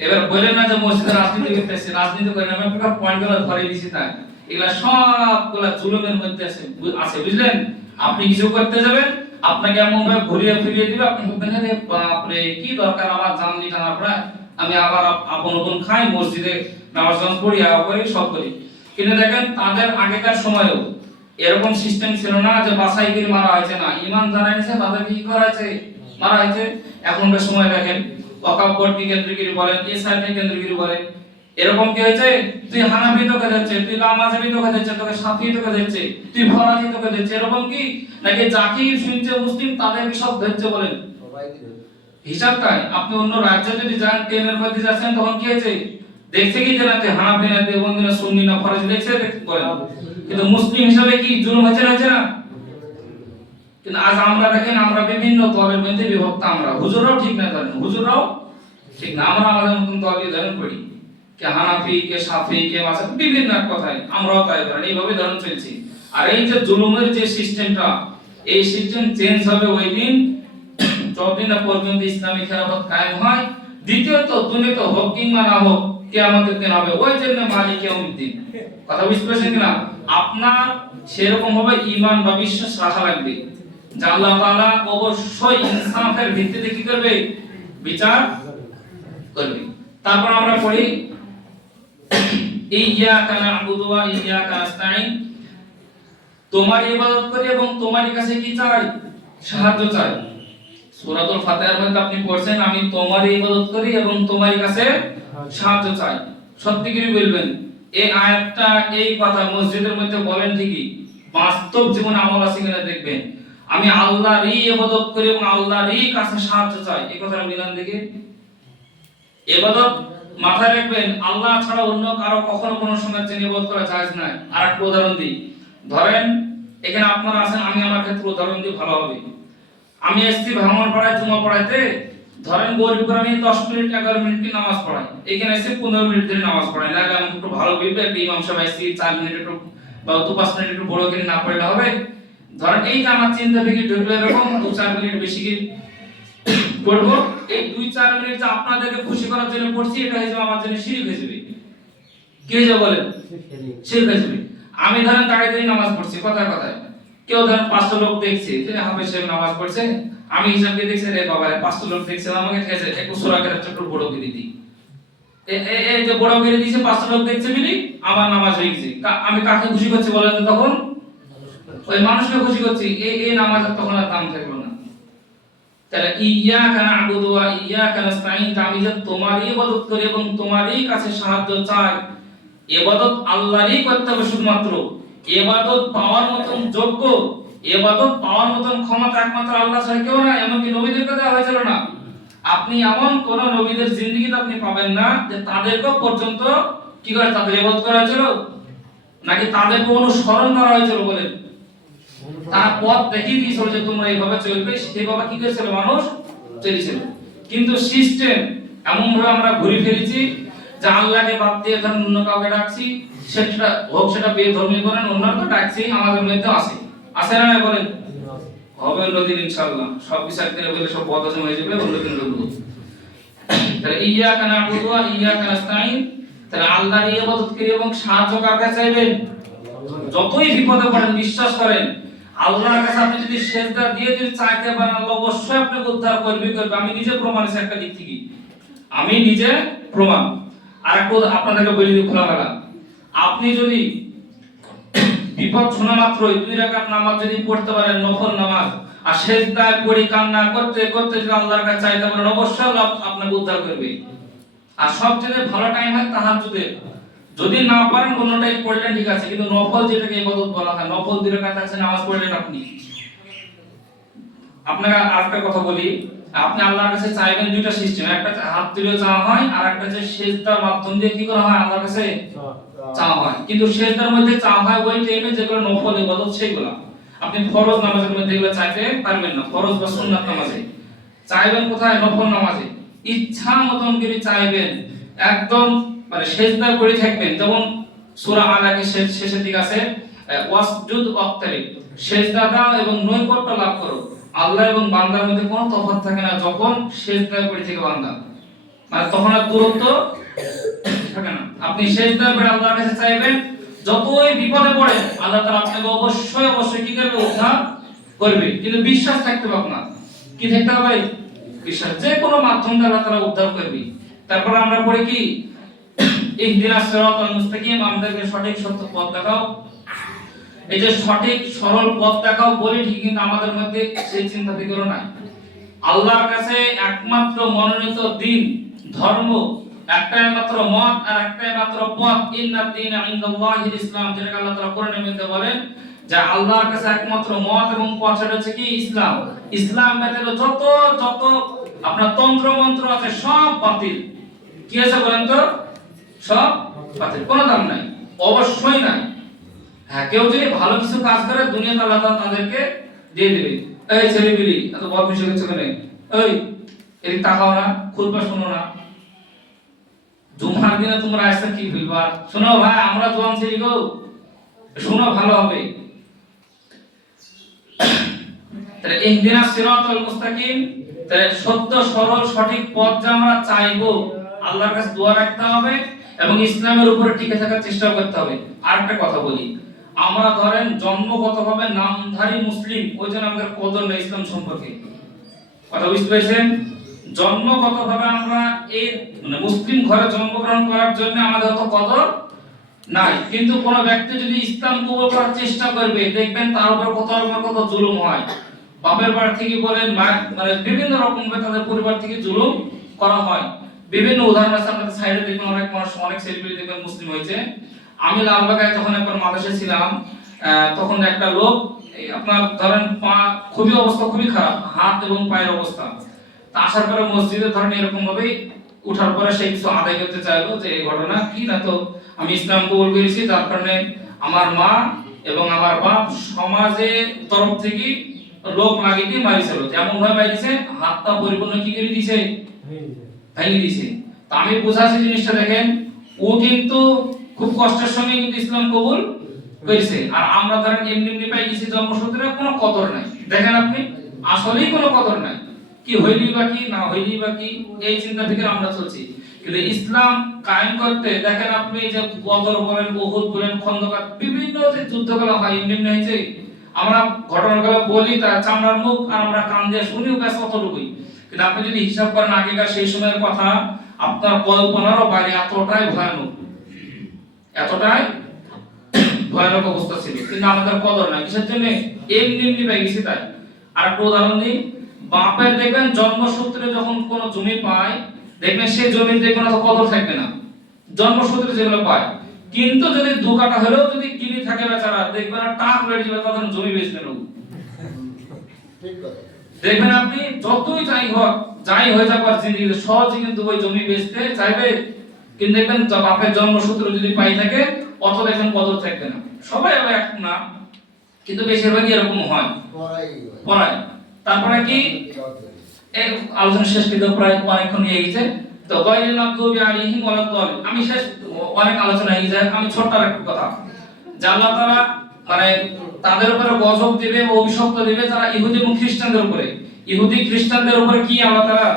এবার বলেন না যে মসজিদে রাজনীতি করতেছে, রাজনীতি করে না, আমি আপনার পয়েন্টগুলো ধরে দিছি। তাই এগুলা সবগুলা জুলুমের মধ্যে আছে, বুঝলেন? আপনি কিছু করতে যাবেন, আপনাকে এমন ভাবে ঘুরিয়ে ফিরিয়ে দিবে, আপনি বলবেন আরে বাপ রে, কি দরকার আমার জানলি টানা পড়া, আমি আবার আপন খাই, মসজিদে নামাজ পড়ি, আবার সব করি। কিন্তু দেখেন তাদের আগেকার সময়েও এরকম সিস্টেম ছিল না যে বাছাই করে মারা হয়েছে, না, ঈমান যারা এনেছে তাদেরকে কি করা হয়েছে, মারা হয়েছে। এখনকার সময় দেখেন ওয়াকফ বোর্ডকে কেন্দ্রগিরি বলেন, এসআইকে কেন্দ্রগিরি বলেন, এরকম কি হয়েছে? তুই হানাফি তোকে দিচ্ছে, তুই লামাজাবি তোকে দিচ্ছে, তোকে শাফি তোকে দিচ্ছে, তুই ফরাজি তোকে দিচ্ছে, এরকম কি? নাকি যাকে শুনছে মুসলিম তাদেরকে সব ধরছে বলেন? হিসাব তাই। আপনি অন্য রাজ্যে যদি যান, ট্রেনের মধ্যে যাচ্ছেন, তখন কি হয়েছে? দেখছে কি যে না হানাফি না দেওবন্দি না সুন্নি না ফরাজি, দেখছে বলেন। কিন্তু মুসলিম হিসাবে কি জুলুম হয়েছে না? কিন্তু আজ আমরা দেখেন, আমরা বিভিন্ন দলের মধ্যে বিভক্ত। আমরা হুজুররাও ঠিক না, জানেন হুজুররাও ঠিক না, আমরা আমাদের মতন দলকে ধারণ করি, কে হানাফি, কে শাফি, কে মাসাব, বিভিন্ন কথাই আমরাও তাই করেন, এইভাবে ধারণ চলছি। আর এই যে জুলুমের যে সিস্টেমটা, এই সিস্টেম চেঞ্জ হবে ওই দিন যতদিন না পর্যন্ত ইসলামী খেলাফত কায়েম হয়। দ্বিতীয়ত দুনিয়াতে হোক কিংবা না হোক, কিয়ামতের দিন হবে। ওই জন্য মালিক ইয়াউমিদ্দিন, কথা বুঝতে পারছেন কিনা? আপনার সেরকম ভাবে ঈমান বা বিশ্বাস রাখা লাগবে যে আল্লাহ তাআলা অবশ্যই ইনসাফের ভিত্তিতে কি করবে, বিচার করবে। তারপর আমরা পড়ি ইয়্যাকা না'বুদু ওয়া ইয়্যাকা নাস্তাঈন, তোমার ইবাদত করি এবং তোমারই কাছে কি চাই, সাহায্য চাই। সূরাতুল ফাতিহার মধ্যে আপনি পড়ছেন আমি তোমারই ইবাদত করি এবং তোমারই কাছে সাহায্য চাই, সত্যি করে বলবেন এই আয়াতটা এই কথা মসজিদের মধ্যে বলেন ঠিকই, বাস্তব জীবনে আমল আছে কিনা দেখবেন। আমি আল্লাহরই ইবাদত করি এবং আল্লাহরই কাছে সাহায্য চাই, এই কথাটা মিলান দেখে। ইবাদত মাথায় রাখবেন, আল্লাহ ছাড়া অন্য কারো কখনো কোনো সময় জন্য ইবাদত করা জায়েজ নাই। আরেকটা উদাহরণ দিই, ধরেন এখানে আপনারা আছেন, আমি আমার ক্ষেত্রে উদাহরণ দিই ভালো হবে। আমি এসছি ভ্রমণ পড়ায় জুমা পড়াইতে, ধরেন গরিব করে আমি 10 মিনিট 11 মিনিট কি নামাজ পড়াই, এখানে এসে 15 মিনিট ধরে নামাজ পড়াই, না আমি একটু ভালো বিবে একটা ইমাম সাহেব এসছি 4 মিনিট একটু বা 2-5 মিনিট একটু বড় করে না পড়লে হবে। ধরেন এই যে আমার চিন্তা থেকে ঢুকলে এরকম 2-4 মিনিট বেশি কি পড়ব, এই 2-4 মিনিট যে আপনাদেরকে খুশি করার জন্য পড়ছি, এটা হয়ে যাবে আমার জন্য শিরক হয়ে যাবে। কি হয়ে যাবে বলেন? শিরক হয়ে যাবে। আমি ধরেন দাঁড়িয়ে দাঁড়িয়ে নামাজ পড়ছি, কথায় কথায় কেউ ধরেন 500 লোক দেখছে যে হাফেজ সাহেব নামাজ পড়ছে, আমি হিসাব দিয়ে দেখছি রে বাবা 500 লোক দেখছে, আমাকে খেয়েছে একটু সূরা কেরাত একটু বড় করে দিই, এই যে বড় করে দিয়েছে 500 লোক দেখছে বলি আমার নামাজ হয়ে গেছে। আমি কাকে খুশি করছি বলেন তো? তখন ওই মানুষকে খুশি করছি, এই নামাজের তখন আর দাম থাকলো না। তাহলে ইয়াকা না'বুদু ওয়া ইয়াকা নাস্তাঈন, আমি যে তোমারই ইবাদত করি এবং তোমারই কাছে সাহায্য চাই, ইবাদত আল্লাহরই করতে হবে শুধুমাত্র। ইবাদত পাওয়ার মতন যোগ্য, ইবাদত পাওয়ার মতন ক্ষমতা একমাত্র আল্লাহ ছাড়া কেউ নাই, এমনকি নবীদেরকে দেওয়া হয়েছিল না। আপনি এমন কোন নবীদের জিন্দেগিতে আপনি পাবেন না যে তাদেরকেও পর্যন্ত কি করে তাদের ইবাদত করা হয়েছিল, নাকি তাদেরকে অনুসরণ করা হয়েছিল বলেন? তারা পথ দেখিয়ে দিয়েছিল যে তোমরা এইভাবে চলবে, সেইভাবে কি করেছিল মানুষ চলেছিল। কিন্তু সিস্টেম এমন ভাবে আমরা ঘুরে ফেলেছি যে আল্লাহকে বাদ দিয়ে ধরেন অন্য কাউকে ডাকছি, সেটা হোক সেটা বেধর্মী করেন, অন্যরা তো ডাকছি, আমাদের মধ্যে আছে আছে না বলেন? হবে অন্যদিন ইনশাআল্লাহ, সব বিচার করে বলে সব বদহজম হয়ে যাবে অন্যদিন লোক। তাহলে ইয়াকা না'বুদু ওয়া ইয়াকা নাস্তাঈন, তাহলে আল্লাহর ইবাদত করি এবং সাহায্য কার কাছে চাইবেন? যতই বিপদে পড়েন বিশ্বাস করেন আল্লাহর কাছে আপনি যদি সেজদা দিয়ে যদি চাইতে পারেন, আল্লাহ অবশ্যই আপনাকে উদ্ধার করবে। আমি নিজে প্রমাণ আছে একটা দিক থেকে, আমি নিজে প্রমাণ। আর একটু আপনাদেরকে বলি খোলামেলা, আপনি যদি বিপদ শোনা মাত্রই 2 রাকাত নামাজ যদি পড়তে পারেন, নফল নামাজ, আর সেজদায় পড়ে কান্না করতে করতে যদি আল্লাহর কাছে চাইতে পারেন, অবশ্যই আল্লাহ আপনাকে উদ্ধার করবে। আর সবচেয়ে ভালো টাইম হয় তাহাজ্জুদের। যদি না পারেন কোনটাই পড়লেন ঠিক আছে, কিন্তু নফল যেটাকে ইবাদত বলা হয়, নফল 2 রাকাত আছে নামাজ পড়লেন আপনি। আপনাকে আরেকটা কথা বলি, আপনি আল্লাহর কাছে চাইবেন দুইটা সিস্টেম, একটা হাত তুলে চাওয়া হয় আর একটা যে সেজদার মাধ্যম দিয়ে কি করা হয় আল্লাহর কাছে চাওয়া হয়। কিন্তু সেজদার মধ্যে চাওয়া হয় ওই টাইমে যেগুলো নফল ইবাদত সেগুলো। আপনি ফরজ নামাজের মধ্যে এগুলো চাইতে পারবেন না, ফরজ বা সুন্নাত নামাজে চাইবেন কোথায়? নফল নামাজে ইচ্ছা মতন করে চাইবেন, একদম মানে সেজদা করে থাকবেন। যেমন সূরা আলাকে শেষের দিকে আছে ওয়াসজুদ ওয়াক্তারিব, সেজদা দাও এবং নৈকট্য লাভ করো। আল্লাহ এবং বান্দার মধ্যে কোনো তফাৎ থাকে না যখন সেজদা করে থেকে বান্দা, মানে তখন আর দূরত্ব থাকে না। আপনি সেজদা করে আল্লাহর কাছে চাইবেন, যতই বিপদে পড়ে আল্লাহ তাআলা আপনাকে অবশ্যই অবশ্যই কি করবে? উদ্ধার করবে। কিন্তু বিশ্বাস থাকতে হবে আপনার, কি থাকতে হবে? বিশ্বাস। যে কোনো মাধ্যম দিয়ে আল্লাহ তাআলা উদ্ধার করবে। তারপর আমরা পড়ি কি ইহদিনাস সিরাতাল মুস্তাকিম, আমাদেরকে সঠিক সত্য পথ দেখাও। এই যে সঠিক সরল পথ দেখাও বলি ঠিক, কিন্তু আমাদের মধ্যে সেই চিন্তা ফিকিরও নাই। আল্লাহর কাছে একমাত্র মনোনীত দিন ধর্ম, একটাই মাত্র মত আর একটাই মাত্র পথ, ইন্নাদ দীনা ইনদাল্লাহিল ইসলাম, যেটা আল্লাহ তাআলা কোরআনের মধ্যে বলেন যে আল্লাহর কাছে একমাত্র মত এবং পথ হচ্ছে কি? ইসলাম। ইসলাম ব্যতীত যত যত আপনার তন্ত্র মন্ত্র আছে সব বাতিল। কি আছে বলেন তো? সব বাতিল, কোনো দাম নাই, অবশ্যই নাই। হ্যাঁ, কেউ যদি ভালো কিছু কাজ করে দুনিয়াতে আল্লাহ তাআলা তাদেরকে দিয়ে দিবে। এই ছেলেপিলি এত বদমাশি করছে কেন? এই এদিক তাকাও না, খুতবা শোনো না, জুমার দিনে তোমরা আসছে কি ফিলবা? শোনো ভাই, আমরা জোয়ান ছেলে গো, শোনো ভালো হবে। তাহলে ইহদিনাস সিরাতাল মুস্তাকিম, তাহলে সত্য সরল সঠিক পথ যা আমরা চাইবো আল্লাহর কাছে দোয়া রাখতে হবে এবং ইসলামের উপরে টিকে থাকার চেষ্টা করতে হবে। আরেকটা কথা বলি, আমরা ধরেন জন্মগতভাবে নামধারী মুসলিম, ওই জন্য আমাদের কদর নেই ইসলাম সম্পর্কে। কথা বুঝতে পেরেছেন? জন্মগতভাবে আমরা এই মানে মুসলিম ঘরে জন্মগ্রহণ করার জন্য আমাদের অত কদর নাই। কিন্তু কোন ব্যক্তি যদি ইসলাম কবুল করার চেষ্টা করবে, দেখবেন তার উপর কত জুলুম হয়। বাপের বাড়ি থেকে বলেন মানে বিভিন্ন রকম ভাবে তাদের পরিবার থেকে জুলুম করা হয়। বিভিন্ন উদাহরণ আছে, আপনাদের সাইডে দেখবেন অনেক মানুষ, অনেক সেলিব্রিটি দেখবেন মুসলিম হয়েছে। আমি লালবাগে যখন একবার মাদ্রাসায় ছিলাম, তখন একটা লোক আপনার ধরেন পা খুবই অবস্থা খুবই খারাপ, হাত এবং পায়ের অবস্থা। তা আসার পরে মসজিদে ধরেন এরকম ভাবেই উঠার পরে সে কিছু আদায় করতে চাইলো যে এই ঘটনা কি, না তো আমি ইসলাম কবুল করেছি, তার কারণে আমার মা এবং আমার বাপ সমাজের তরফ থেকে লোক লাগিয়ে দিয়ে মারিছিল, যেমন ভাবে মারিছে হাতটা পরিপূর্ণ কি করে দিয়েছে, ভেঙে দিয়েছে। তা আমি বুঝাচ্ছি জিনিসটা দেখেন, ও কিন্তু খুব কষ্টের সঙ্গে কিন্তু ইসলাম কবুল করেছে, আর আমরা ধরেন এমনি এমনি পাই গেছি জন্মসূত্রে, কোনো কদর নাই। দেখেন আপনি আসলেই কোনো কদর নাই, কি হইলি বা কি না হইলি বা কি, এই চিন্তা থেকে আমরা চলছি। কিন্তু ইসলাম কায়েম করতে দেখেন আপনি যে বদর বলেন, উহুদ বলেন, খন্দকার, বিভিন্ন যে যুদ্ধগুলো হয় এমনি এমনি হয়েছে। আমরা ঘটনাগুলো বলি তার চামড়ার মুখ, আর আমরা কান দিয়ে শুনিও ব্যাস অতটুকুই। কিন্তু আপনি যদি হিসাব করেন আগেকার সেই সময়ের কথা, আপনার কল্পনারও বাইরে, এতটাই ভয়ানক, এতটাই ভয়ানক অবস্থা ছিল। কিন্তু আমাদের কদর নাই, কিসের জন্য? এমনি এমনি পেয়ে গেছি তাই। আর একটা উদাহরণ দিই, বাপের দেখবেন জন্মসূত্রে যখন কোন জমি পায়, দেখবেন সেই জমির দেখবেন অত কদর থাকবে না, জন্মসূত্রে যেগুলো পায়। কিন্তু যদি দু কাটা হলেও যদি কিনি থাকে বেচারা, দেখবেন আর টাক লেগে যাবে, তখন জমি বেচবে না। দেখবেন আপনি যতই যাই হয়ে যাবার জিন্দেগিতে সহজে কিন্তু ওই জমি বেচতে চাইবে, কিন্তু দেখবেন বাপের জন্মসূত্র যদি পাই থাকে, অত দেখবেন কদর থাকবে না। সবাই আবার এক না, কিন্তু বেশিরভাগই এরকম হয় পড়ায়। তারপরে কি এই আলোচনা শেষ, কিন্তু প্রায় অনেকক্ষণ নিয়ে গেছে। তো গায়রুল মাগদুবি আলাইহিম ওয়ালাদ দাল্লিন, আমি শেষ, অনেক আলোচনা হয়ে যায়, আমি ছোট্ট একটা কথা, যে আল্লাহ তাআলা মানে তাদের উপরে গজব দিবে, অভিশপ্ত দিবে যারা ইহুদি এবং খ্রিস্টানদের উপরে। ইহুদি খ্রিস্টানদের উপরে কি আল্লাহ তাআলা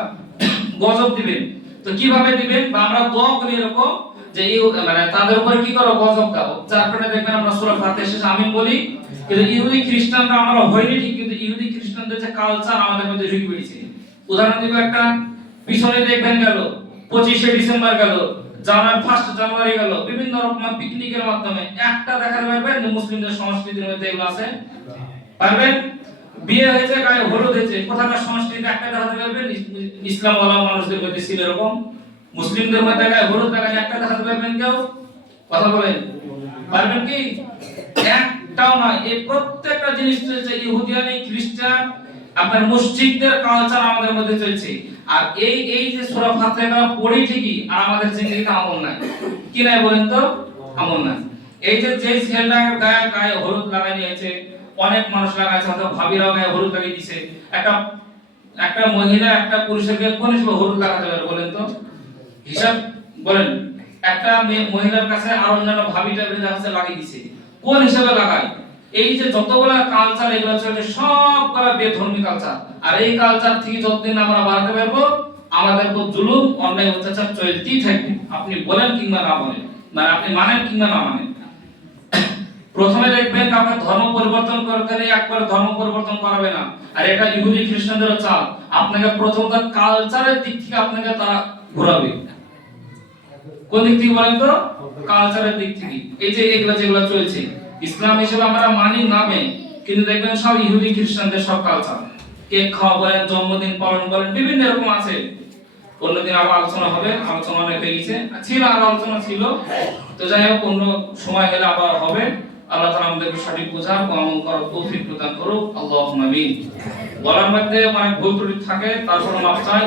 গজব দিবেন, তো কিভাবে দিবেন? বা আমরা দোয়া করি এরকম যে মানে তাদের উপরে কি করো, গজব দাও। যার কারণে দেখবেন আমরা সূরা ফাতিহা শেষে আমিন বলি। কিন্তু ইহুদি খ্রিস্টানরা আমরা হইনি ঠিক, কিন্তু ইহুদি খ্রিস্টানদের যে কালচার আমাদের মধ্যে ঢুকে পড়েছে। উদাহরণ দিব একটা, পিছনে দেখবেন গেল 25শে ডিসেম্বর গেল, জানুয়ারি 1 জানুয়ারি গেল, বিভিন্ন রকম পিকনিকের মাধ্যমে একটা দেখাতে পারবেন যে মুসলিমদের সংস্কৃতির মধ্যে এগুলো আছে? পারবেন? বিয়ে হয়েছে, গায়ে হলুদ হয়েছে, কোথাকার সংস্কৃতি একটা দেখাতে পারবেন? ইসলাম ওয়ালা মানুষদের মধ্যে ছিল এরকম। মুসলিমদের মধ্যে গায়ে হলুদ লাগায় একটা দেখাতে পারবেন কেউ? কথা বলেন, পারবেন কি? একটাও না। এই প্রত্যেকটা জিনিস চলছে ইহুদিয়ানি, খ্রিস্টান, আপনার মুশরিকদের কালচার আমাদের মধ্যে চলছে। আর এই যে সূরা ফাতিহা পড়ি ঠিকই, আর আমাদের জিন্দেগিতে আমল নাই। কি নাই বলেন তো? আমল নাই। এই যে ছেলেটা গায়ে হলুদ লাগাই নিয়েছে, অনেক মানুষ লাগাইছে, হয়তো ভাবিরাও গায়ে হলুদ লাগিয়ে দিয়েছে। একটা মহিলা একটা পুরুষের গায়ে কোন হিসেবে হলুদ লাগাতে পারে বলেন তো? হিসাব বলেন, একটা মহিলার কাছে আর অন্যান্য ভাবিটা কাছে লাগিয়ে দিয়েছে, কোন হিসাবে লাগায়? এই যে যতগুলা কালচার এগুলো চলে সবগুলা বেধর্মী কালচার। আর এই কালচার থেকে যতদিন আমরা বাড়তে পারবো, আমাদের উপর জুলুম, অন্যায়, অত্যাচার চলতেই থাকবে। আপনি বলেন কিংবা না বলেন, মানে আপনি মানেন কিংবা না মানেন। প্রথমে দেখবেন আপনার ধর্ম পরিবর্তন করতে গেলে একবার ধর্ম পরিবর্তন করাবে না। আর এটা ইহুদি খ্রিস্টানদেরও চাল, আপনাকে প্রথমত কালচারের দিক থেকে আপনাকে তারা ঘোরাবে। কোন দিক থেকে বলেন তো? কালচারের দিক থেকে। এই যে এগুলা যেগুলো চলছে, ইসলাম হিসেবে আমরা মানি নামে, কিন্তু দেখবেন সব ইহুদি খ্রিস্টানদের সব কালচার। কেক খাওয়া বলেন, জন্মদিন পালন করেন, বিভিন্ন রকম আছে। অন্যদিন আবার আলোচনা হবে, আলোচনা অনেক হয়ে গেছে, ছিল আর আলোচনা ছিল। তো যাই হোক, অন্য সময় হলে আবার হবে। আল্লাহ তাআলা আমাদেরকে সঠিক বোঝার ও আমল করার তৌফিক প্রদান করুক। আল্লাহুম্মা আমিন। বলার মধ্যে অনেক ভুল ত্রুটি থাকে, তারপর মাফ চাই।